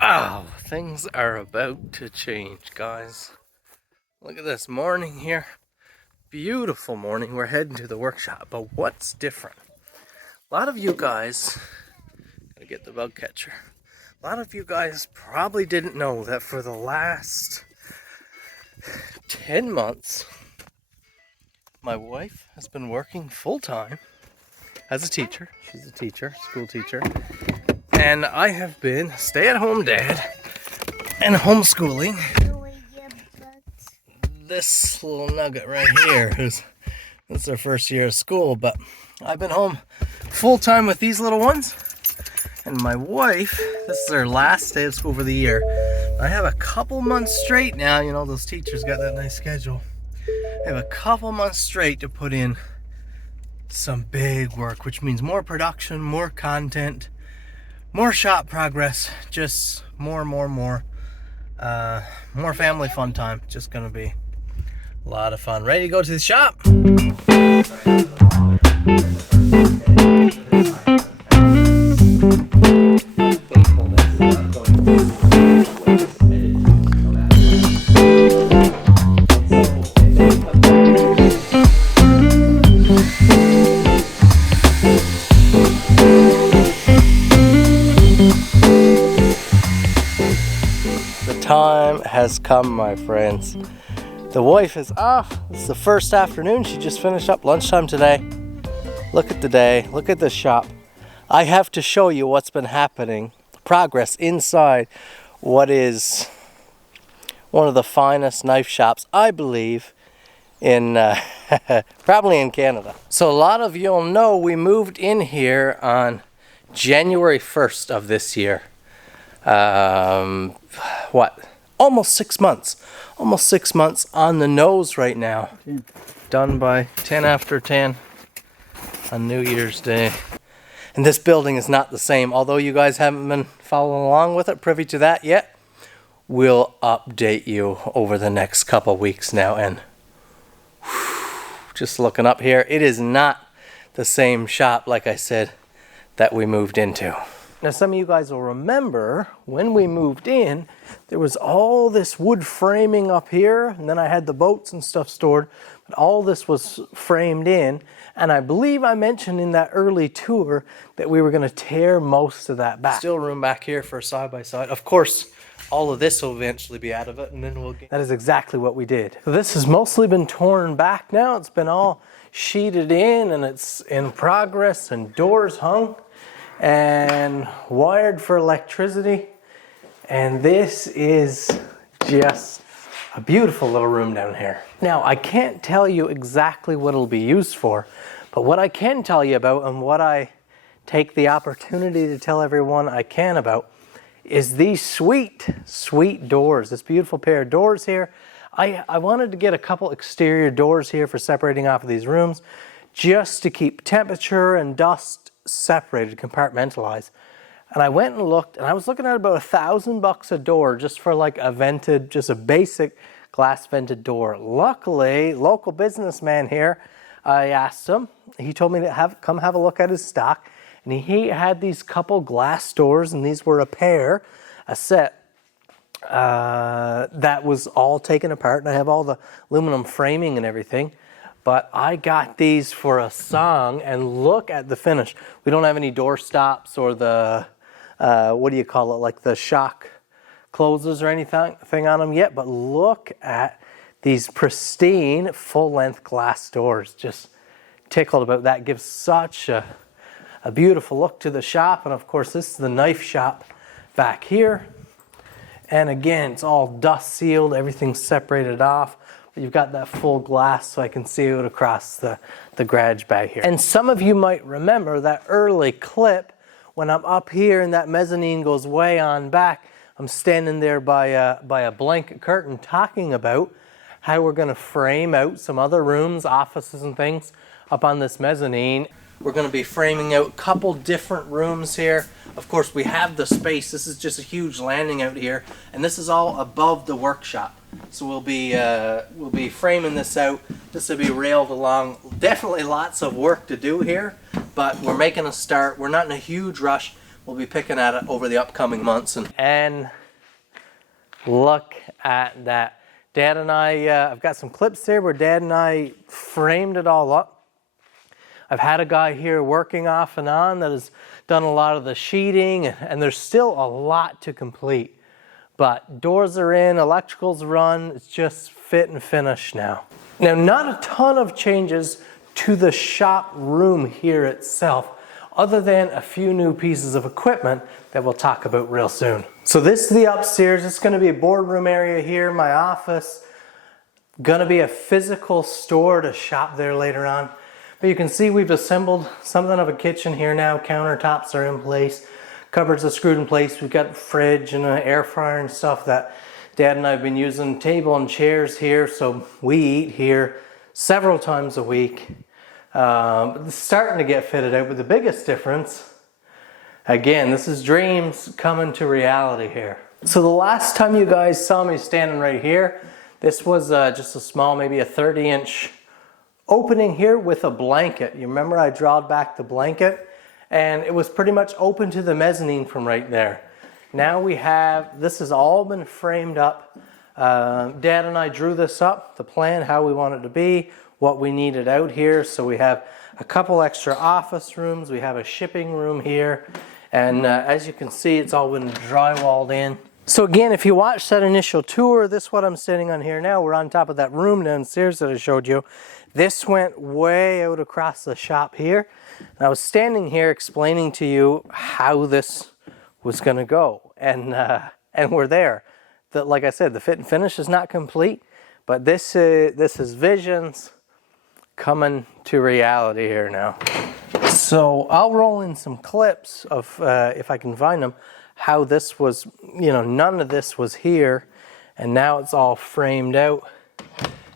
Oh, things are about to change, guys. Look at this morning here. Beautiful morning. We're heading to the workshop, but what's different? A lot of you guys, gotta get the bug catcher. A lot of you guys probably didn't know that for the last 10 months, my wife has been working full-time as a teacher. She's a teacher, school teacher. And I have been stay-at-home dad and homeschooling this little nugget right here. This is their first year of school, but I've been home full-time with these little ones. And my wife, this is her last day of school for the year. I have a couple months straight now. You know, those teachers got that nice schedule. I have a couple months straight to put in some big work, which means more production, more content, more shop progress, just more family fun time. Just gonna be a lot of fun. Ready to go to the shop? The time has come, my friends. The wife is off. It's the first afternoon. She just finished up lunchtime today. Look at the day. Look at the shop. I have to show you what's been happening. Progress inside what is one of the finest knife shops, I believe, in probably in Canada. So a lot of you'll know we moved in here on January 1st of this year. Almost 6 months. Almost 6 months on the nose right now. Done by 10 after 10 on New Year's Day. And this building is not the same. Although you guys haven't been following along with it, privy to that yet, we'll update you over the next couple weeks now. And just looking up here, it is not the same shop, like I said, that we moved into. Now, some of you guys will remember when we moved in, there was all this wood framing up here, and then I had the boats and stuff stored, but all this was framed in, and I believe I mentioned in that early tour that we were going to tear most of that back. Still room back here for a side-by-side. Of course, all of this will eventually be out of it, and then we'll get... That is exactly what we did. So this has mostly been torn back now. It's been all sheeted in, and it's in progress, and doors hung and wired for electricity. And this is just a beautiful little room down here. Now, I can't tell you exactly what it'll be used for, but what I can tell you about, and what I take the opportunity to tell everyone I can about, is these sweet doors. This beautiful pair of doors here. I wanted to get a couple exterior doors here for separating off of these rooms, just to keep temperature and dust separated, compartmentalized. And I went and looked, and I was looking at about $1,000 a door just for like a vented, just a basic glass vented door. Luckily, local businessman here, I asked him, he told me to come have a look at his stock, and he had these couple glass doors, and these were a set that was all taken apart, and I have all the aluminum framing and everything. But I got these for a song, and look at the finish. We don't have any door stops or the, what do you call it, like the shock closes or anything on them yet, but look at these pristine full-length glass doors. Just tickled about that. Gives such a beautiful look to the shop. And of course, this is the knife shop back here. And again, it's all dust sealed, everything's separated off. But you've got that full glass so I can see it across the garage back here. And some of you might remember that early clip when I'm up here and that mezzanine goes way on back. I'm standing there by a blanket curtain talking about how we're going to frame out some other rooms, offices and things up on this mezzanine. We're going to be framing out a couple different rooms here. Of course, we have the space. This is just a huge landing out here, and this is all above the workshop. So we'll be framing this out. This will be railed along. Definitely lots of work to do here, but we're making a start. We're not in a huge rush, we'll be picking at it over the upcoming months. And look at that. Dad and I, I've got some clips there where Dad and I framed it all up. I've had a guy here working off and on that has done a lot of the sheeting, and there's still a lot to complete. But doors are in, electrical's run, it's just fit and finish now. Now, not a ton of changes to the shop room here itself, other than a few new pieces of equipment that we'll talk about real soon. So this is the upstairs. It's going to be a boardroom area here, my office. Going to be a physical store to shop there later on. But you can see we've assembled something of a kitchen here now. Countertops are in place. Cupboards are screwed in place. We've got a fridge and an air fryer and stuff that Dad and I have been using. Table and chairs here, so we eat here several times a week. It's starting to get fitted out, but the biggest difference, again, this is dreams coming to reality here. So the last time you guys saw me standing right here, this was just a small, maybe a 30-inch opening here with a blanket. You remember I drawed back the blanket, and it was pretty much open to the mezzanine from right there. Now we have, this has all been framed up. Dad and I drew this up, the plan, how we want it to be, what we needed out here. So we have a couple extra office rooms. We have a shipping room here. And as you can see, it's all been drywalled in. So again, if you watched that initial tour, this is what I'm sitting on here now. We're on top of that room downstairs that I showed you. This went way out across the shop here. And I was standing here explaining to you how this was going to go. And we're there. Like I said, the fit and finish is not complete, but this is visions coming to reality here now. So I'll roll in some clips of, if I can find them, how this was, none of this was here, and now it's all framed out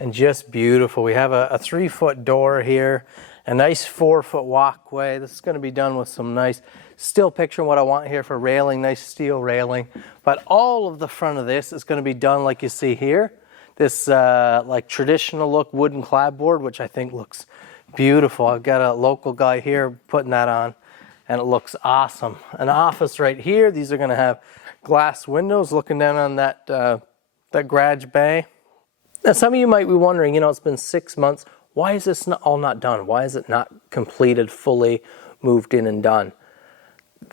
and just beautiful. We have a 3-foot door here, a nice 4-foot walkway. This is going to be done with some nice, still picturing what I want here for railing, nice steel railing. But all of the front of this is going to be done like you see here. This like traditional look wooden clapboard, which I think looks beautiful. I've got a local guy here putting that on, and it looks awesome. An office right here. These are going to have glass windows looking down on that garage bay. Now, some of you might be wondering, it's been 6 months. Why is this all not done? Why is it not completed, fully moved in and done?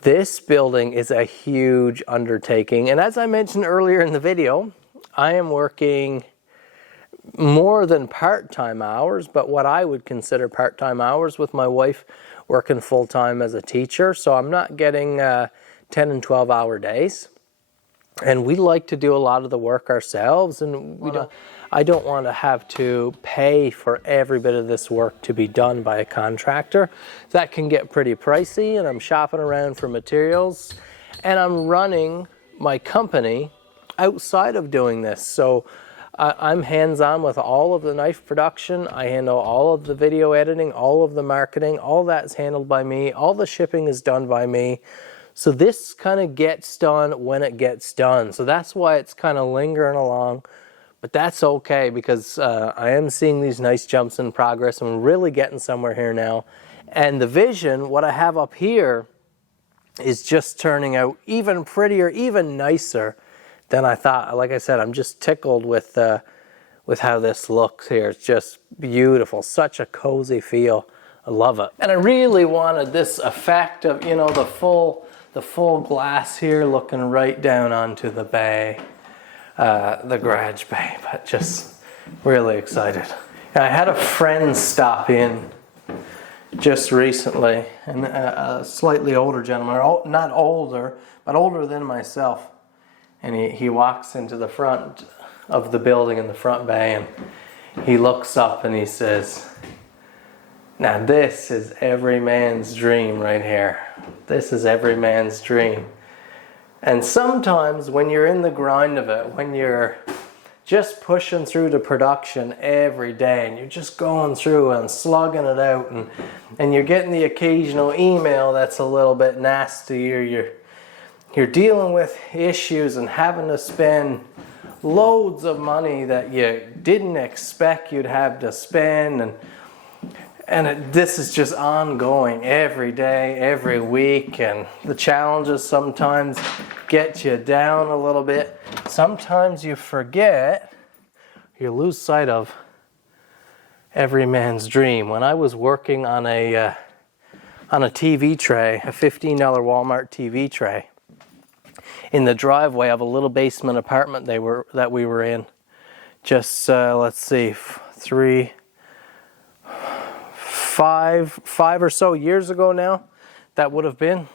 This building is a huge undertaking. And as I mentioned earlier in the video, I am working more than part-time hours, but what I would consider part-time hours, with my wife working full-time as a teacher. So I'm not getting 10 and 12-hour days. And we like to do a lot of the work ourselves, and I don't want to have to pay for every bit of this work to be done by a contractor. That can get pretty pricey, and I'm shopping around for materials, and I'm running my company outside of doing this. So I'm hands-on with all of the knife production. I handle all of the video editing, all of the marketing. All that's handled by me. All the shipping is done by me. So this kind of gets done when it gets done. So that's why it's kind of lingering along. But that's okay, because I am seeing these nice jumps in progress. I'm really getting somewhere here now. And the vision, what I have up here, is just turning out even prettier, even nicer than I thought. Like I said, I'm just tickled with how this looks here. It's just beautiful. Such a cozy feel. I love it. And I really wanted this effect of, the full glass here looking right down onto the bay, the garage bay, but just really excited. And I had a friend stop in just recently, and a slightly older gentleman, not older, but older than myself. And he walks into the front of the building in the front bay, and he looks up and he says, "Now this is every man's dream right here. This is every man's dream." And sometimes when you're in the grind of it, when you're just pushing through the production every day, and you're just going through and slugging it out, and you're getting the occasional email that's a little bit nasty, or you're dealing with issues and having to spend loads of money that you didn't expect you'd have to spend, And this is just ongoing every day, every week, and the challenges sometimes get you down a little bit. Sometimes you forget, you lose sight of every man's dream. When I was working on a TV tray, a $15 Walmart TV tray, in the driveway of a little basement apartment that we were in, just let's see, five or so years ago now, that would have been.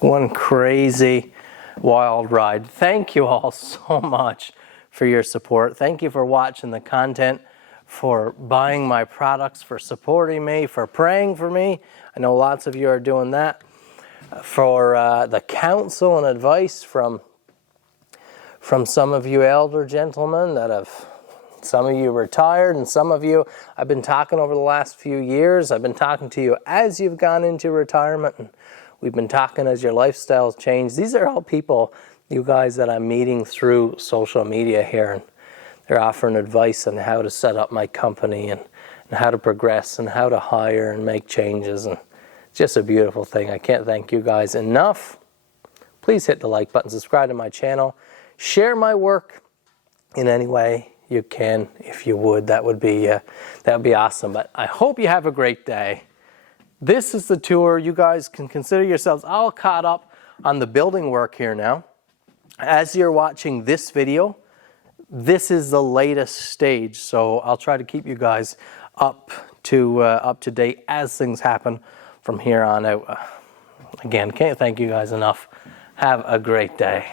One crazy wild ride. Thank you all so much for your support. Thank you for watching the content, for buying my products, for supporting me, for praying for me. I know lots of you are doing that. For the counsel and advice from some of you elder gentlemen that have, some of you retired, and some of you I've been talking over the last few years. I've been talking to you as you've gone into retirement, and we've been talking as your lifestyles change. These are all people, you guys, that I'm meeting through social media here, and they're offering advice on how to set up my company and how to progress and how to hire and make changes. And it's just a beautiful thing. I can't thank you guys enough. Please hit the like button, subscribe to my channel, share my work in any way you can. If you would, that would be awesome. But I hope you have a great day. This is the tour. You guys can consider yourselves all caught up on the building work here now. As you're watching this video, this is the latest stage, so I'll try to keep you guys up to date as things happen from here on out. Again, can't thank you guys enough. Have a great day.